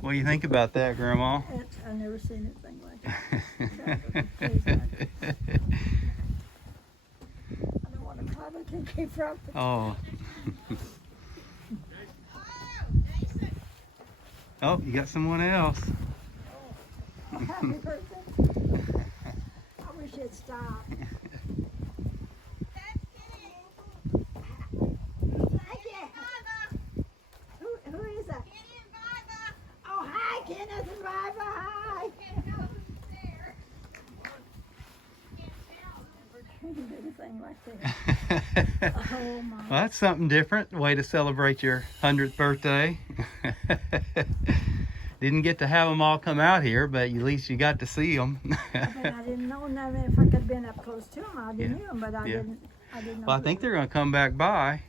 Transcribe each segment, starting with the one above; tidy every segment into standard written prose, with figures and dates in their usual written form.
What do you think about that, Grandma? I've never seen anything like it. I don't want to probably take it from. Oh. Oh, you got someone else. Oh, happy birthday. I wish it'd stop. Who is that? Oh, hi, Kenneth and Viva. Hi. Anything like that. Oh my. Well, that's something different. Way to celebrate your 100th birthday. Didn't get to have them all come out here, but at least you got to see them. I didn't know nothing. If I could have been up close to them, I'd have knew them, but I didn't know. Well, I think they're going to come back by.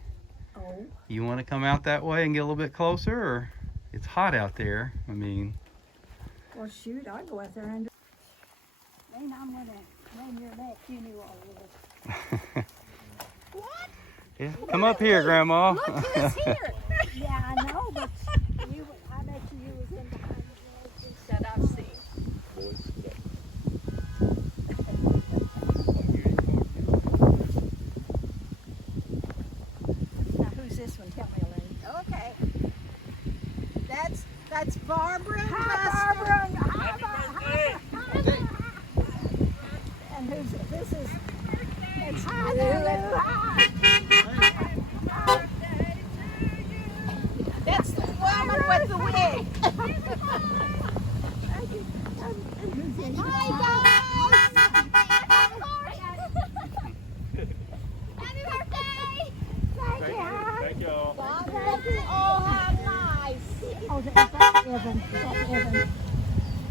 Oh. You want to come out that way and get a little bit closer, or it's hot out there? I mean. Well, shoot, I'll go out there and. Then I'm gonna name your neck. You knew all of this. What? Yeah, come up here, Grandma. Look who's here. Yeah, I know, but you. I bet you was in behind the wall. That I've seen. Now, who's this one? Tell me, Elaine. Okay. That's Barbara and Hi, Buster. Barbara. Hi, Barbara. And who's it? This is. It's hi, Lulu. Hi. That's the woman with the wig. Hi, Happy birthday! Thank y'all. Oh, how nice. Oh, that's Evan. That's Evan.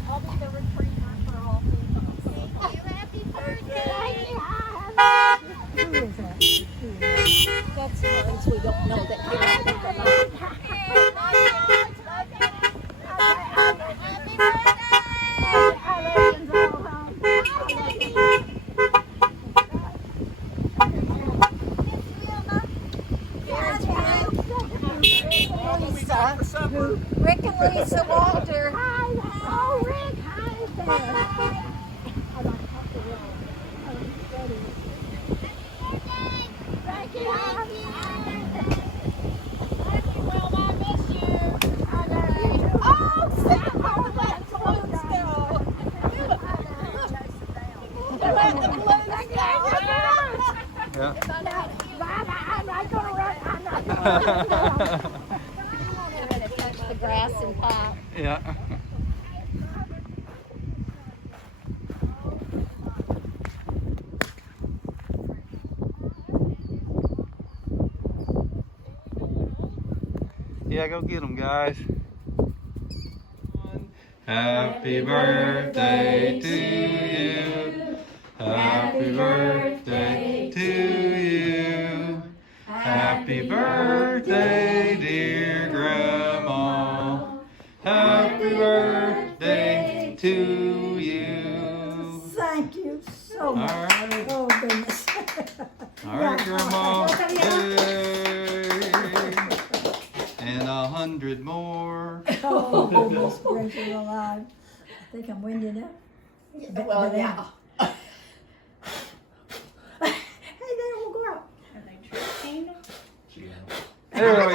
I'll be the retriever for all things. Thank you. Happy birthday. Who is that? That's ones we don't know that you're happy birthday. Happy birthday. Rick and Lisa Walter. Hi, oh, Rick, hi there. I like talk to Rick. Oh, he's ready. Thank you. Well, I miss you. I love you too. Oh, Sam, oh, let the balloons go. Let the balloons go. Yeah. I'm not going to run. I'm not going to run. I'm going to touch the grass and pop. Yeah. Yeah, go get them, guys. Happy birthday to you. Happy birthday to you. Happy birthday, dear Grandma. Happy birthday to you. Thank you so much. All right. Oh, goodness. All right, Grandma. Yay. And 100 more. Oh, goodness gracious alive. I think I'm winded up. Well, yeah. Hey, they won't go out. There we